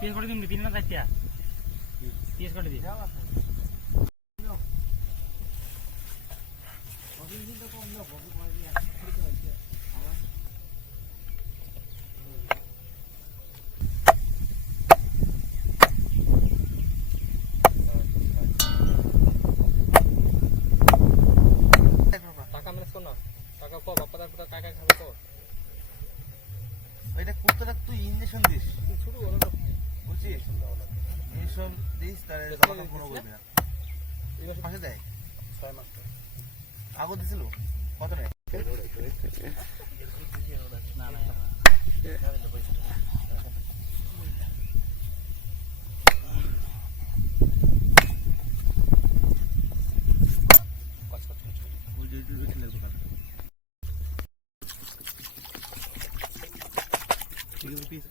Piece করে দিন তিন না চারটা পিস করে দিন টাকা ম্যানেজ কর না টাকা কো বাপ্পা দাদা কাকা খাবে তো এটা কুত্তাটা তুই ইঞ্জেকশন দিস। শুরু হলো তো বুঝছিস? ইঞ্জেকশন দিস তার জামা কাপড় কোনো বলবি না। পাশে দেয় ছয় মাস। আগত দিছিল? কত নেয় না না ওই যে ওই যে লাগবে কাজ ঠিক আছে পিস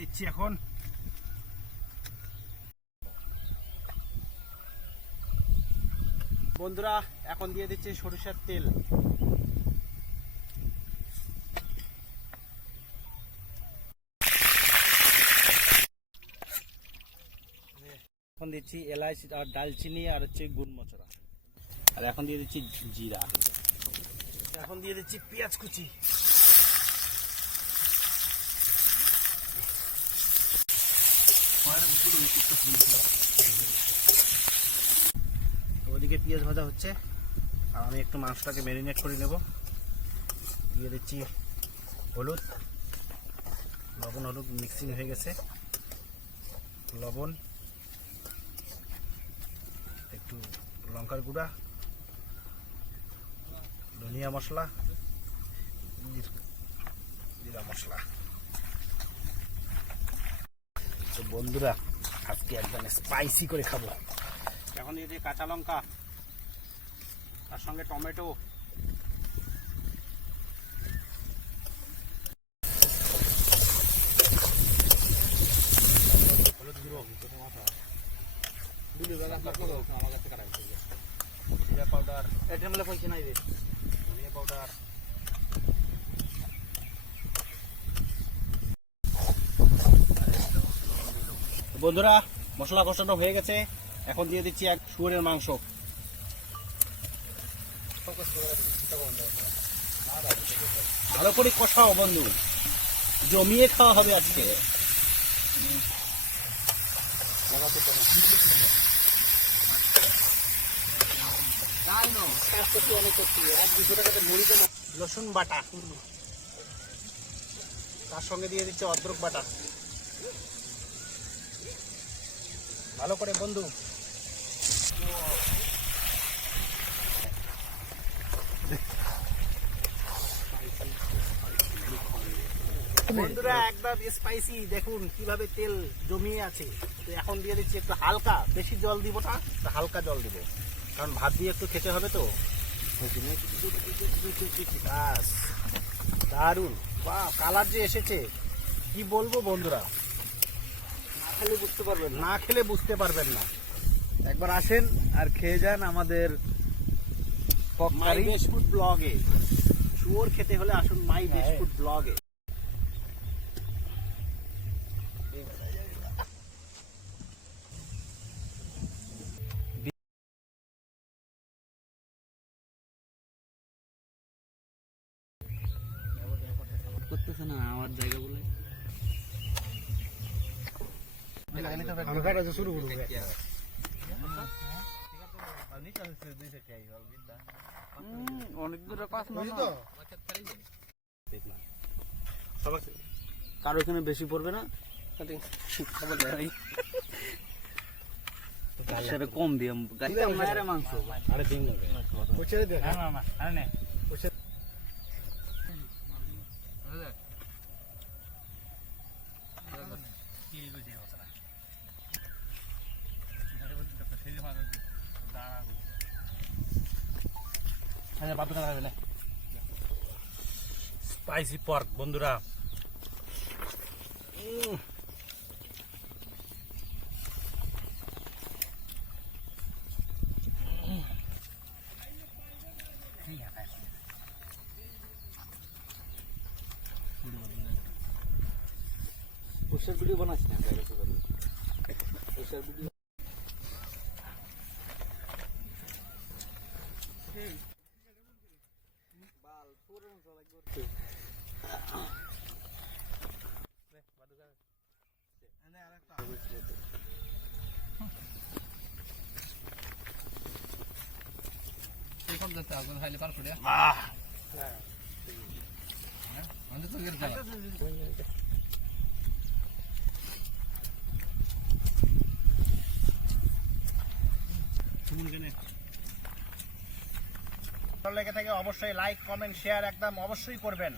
দিচ্ছি এখন। বন্ধুরা, এখন দিয়ে দিচ্ছি সরিষার তেল। এখন দিচ্ছি এলাচ আর ডালচিনি আর হচ্ছে গুড় মশলা আর এখন দিয়ে দিচ্ছি জিরা। এখন দিয়ে দিচ্ছি পেঁয়াজ কুচি তো ওদিকে পেঁয়াজ ভাজা হচ্ছে। আর আমি একটু মাংসটাকে ম্যারিনেট করে নেব। দিয়ে দিচ্ছি হলুদ। লবণ, হলুদ মিক্সিং হয়ে গেছে। লবণ, একটু লঙ্কার গুঁড়া, ধনিয়া মশলা জিরা মশলা। তো বন্ধুরা আজকে একদম স্পাইসি করে খাব। এখন দিয়ে দিই কাঁচা লঙ্কা তার সঙ্গে টমেটো। হলুদ গুঁড়ো। দুটো দাদা আমার কাছে পাউডার এটা মেলে পয়সা নাই রে ধনিয়া পাউডার বন্ধুরা, মশলা কষানো হয়ে গেছে। এখন দিয়ে দিচ্ছি এক শুয়োরের মাংস। ভালো করে কষাও বন্ধু। জমিয়ে খাওয়া হবে আজকে। রসুন বাটা। তার সঙ্গে দিয়ে দিচ্ছে অদ্রক বাটা। ভালো করে বন্ধু। বন্ধুরা, একদম স্পাইসি দেখুন কীভাবে তেল জমিয়ে আছে। তো এখন দিয়ে দিচ্ছি একটু হালকা। বেশি জল দিব না হালকা জল দিব। কারণ ভাত দিয়ে একটু খেতে হবে তো। দারুণ। বাহ কালার যে এসেছে। কি বলব বন্ধুরা? খেলে বুঝতে পারবেন না। খেলে বুঝতে পারবেন না। একবার আসেন আর খেয়ে যান আমাদের মাই বেস্ট ফুড ব্লগে শুয়োর খেতে হলে আসুন মাই বেস্ট ফুড ব্লগে করতেছে না আমার জায়গা বলে শুরু করব অনেক দূরে কাজ না কারও এখানে বেশি পড়বে না কম দিয়ে মাংস আরে দিন নেবে হ্যাঁ আরে নে। স্পাইসি পর্ক বন্ধুরা। ভিডিও বানাস না ভিডিও এইসব দেখতে হবে খাইলে পার ফুটে আহ আমাদের তো গেছে ভালো লেগে থাকে অবশ্যই লাইক কমেন্ট শেয়ার একদম অবশ্যই করবেন।